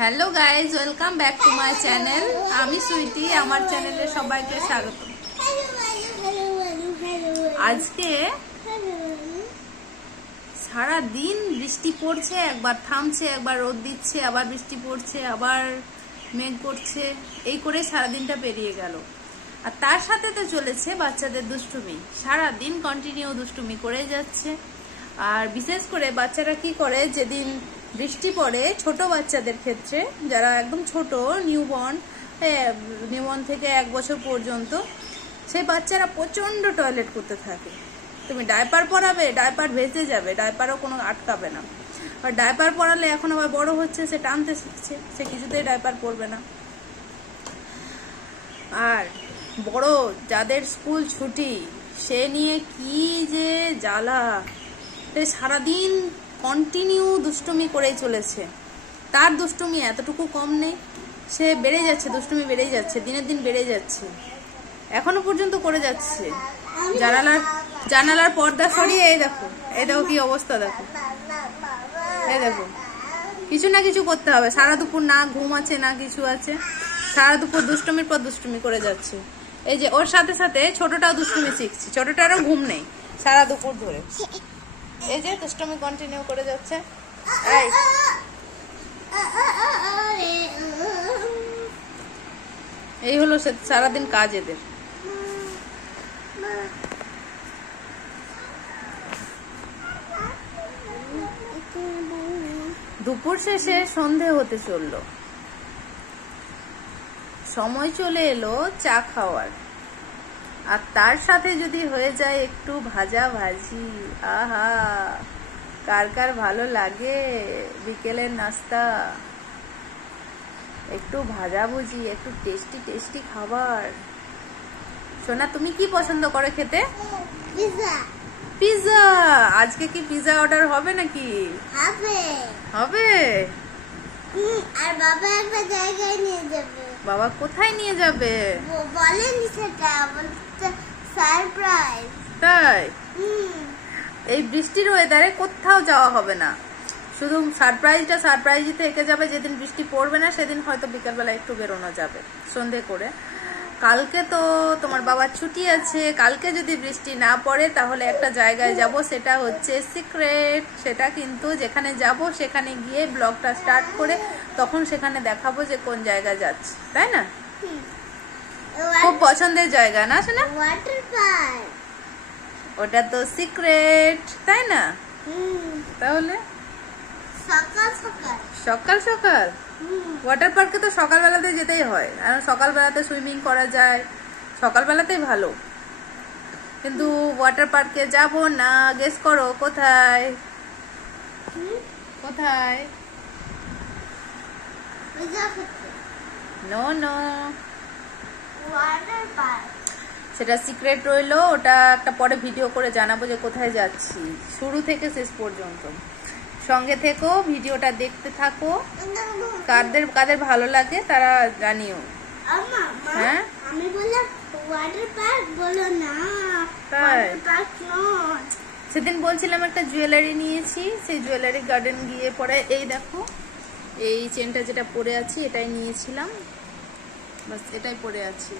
Hello guys, welcome back to my channel. আমি সুইটি, আমার চ্যানেলে সবাইকে স্বাগত। আজকে সারা দিন বৃষ্টি পড়ছে, একবার থামছে, একবার রোদ দিচ্ছে, আবার বৃষ্টি পড়ছে, আবার মেঘ করছে, এই করে সারাদিনটা পেরিয়ে গেল। আর তার সাথে তো চলেছে বাচ্চাদের দুষ্টুমি। সারা দিন কন্টিনিউ দুষ্টুমি করে যাচ্ছে। আর বিশেষ করে বাচ্চারা কি করে, যেদিন বৃষ্টি পড়ে ছোট বাচ্চাদের ক্ষেত্রে, যারা একদম ছোট, নিউবর্ন থেকে 1 বছর পর্যন্ত, সেই বাচ্চারা প্রচন্ড টয়লেট করতে থাকে। তুমি ডায়পার পরাবে, ডায়পার ভেসে যাবে, ডায়পারও কোনো আটকাবে না। আর ডায়পার পরালে এখন আবার বড় হচ্ছে, সে টানতে শিখছে, সে কিছুতেই ডায়পার পরবে না। আর বড় যাদের স্কুল ছুটি, সে নিয়ে কি যে জ্বালা, সারাদিন কন্টিনিউ দুষ্টুমি করেই চলেছে। তার দুষ্টুমি এতটুকু কম নেই, সে বেড়ে যাচ্ছে, দুষ্টুমি বেড়েই যাচ্ছে, দিনের দিন বেড়ে যাচ্ছে, এখনো পর্যন্ত করে যাচ্ছে। জানালার পর্দা সরিয়ে এই দেখো কি অবস্থা, দেখো এই দেখো। কিছু না কিছু করতে হবে, সারা দুপুর না ঘুম আছে না কিছু আছে, সারা দুপুর দুষ্টুমির পর দুষ্টুমি করে যাচ্ছে। এই যে ওর সাথে সাথে ছোটটাও দুষ্টুমি শিখছে, ছোটটারও ঘুম নেই সারা দুপুর ধরে, এই যে দুষ্টুমি কন্টিনিউ করে যাচ্ছে। এই হলো সারাদিন কাজ এদের। দুপুর শেষে সন্ধে হতে চললো, সময় চলে এলো চা খাওয়ার। আর তার সাথে যদি হয়ে যায় একটু ভাজা ভাজি, আহা কার কার ভালো লাগে বিকেলের নাস্তা, একটু ভাজা ভুজি, একটু টেস্টি টেস্টি খাবার। সোনা, তুমি কি পছন্দ করে খেতে? পিৎজা। আজকে কি পিৎজা অর্ডার হবে নাকি? হবে। আর বাবা একটা জায়গায় নিয়ে যাবে। বাবা কোথায় নিয়ে যাবে? বলেনি সেটা, সারপ্রাইজ। তাই? এই বৃষ্টির ওয়েদারে কোথাও যাওয়া হবে না, শুধু সারপ্রাইজই থেকে যাবে। যেদিন বৃষ্টি পড়বে না সেদিন হয়তো বিকালবেলা একটু বেরোনো যাবে সন্ধে করে। কালকে তো তোমার বাবার ছুটি আছে, কালকে যদি বৃষ্টি না পড়ে তাহলে একটা জায়গায় যাব, সেটা হচ্ছে সিক্রেট। সেটা কিন্তু যেখানে যাব সেখানে গিয়ে ব্লগটা স্টার্ট করে তখন সেখানে দেখাবো যে কোন জায়গায় যাচ্ছি, তাই না? খুব পছন্দের জায়গা না শোনা? Water park. ওটা তো সিক্রেট, তাই না? তাহলে সকাল সকাল ওয়াটার পার্কে তো সকালবেলাতে যেতেই হয়, সকালবেলাতে সুইমিং করা যায়, সকালবেলাতেই ভালো। কিন্তু ওয়াটার পার্কে যাব না, গেস করো কোথায়? কোথায়? No no, water park. সেটা সিক্রেট রইলো, ওটা একটা পরে ভিডিও করে জানাবো যে কোথায় যাচ্ছি, শুরু থেকে শেষ পর্যন্ত। সঙ্গে থেকো, ভিডিওটা দেখতে থাকো, কাদের ভালো লাগে তারা জানিও। হ্যাঁ, আমি বললাম ওয়াটার পার্ক, বলো না তাই? ওয়াটার পার্ক নয়। সেদিন বলছিলাম একটা জুয়েলারি নিয়েছি, সেই জুয়েলারি গার্ডেন গিয়ে পরে এই দেখো, এই চেনটা যেটা পরে আছি এটাই নিয়েছিলাম, বাস এটাই পরে আছি।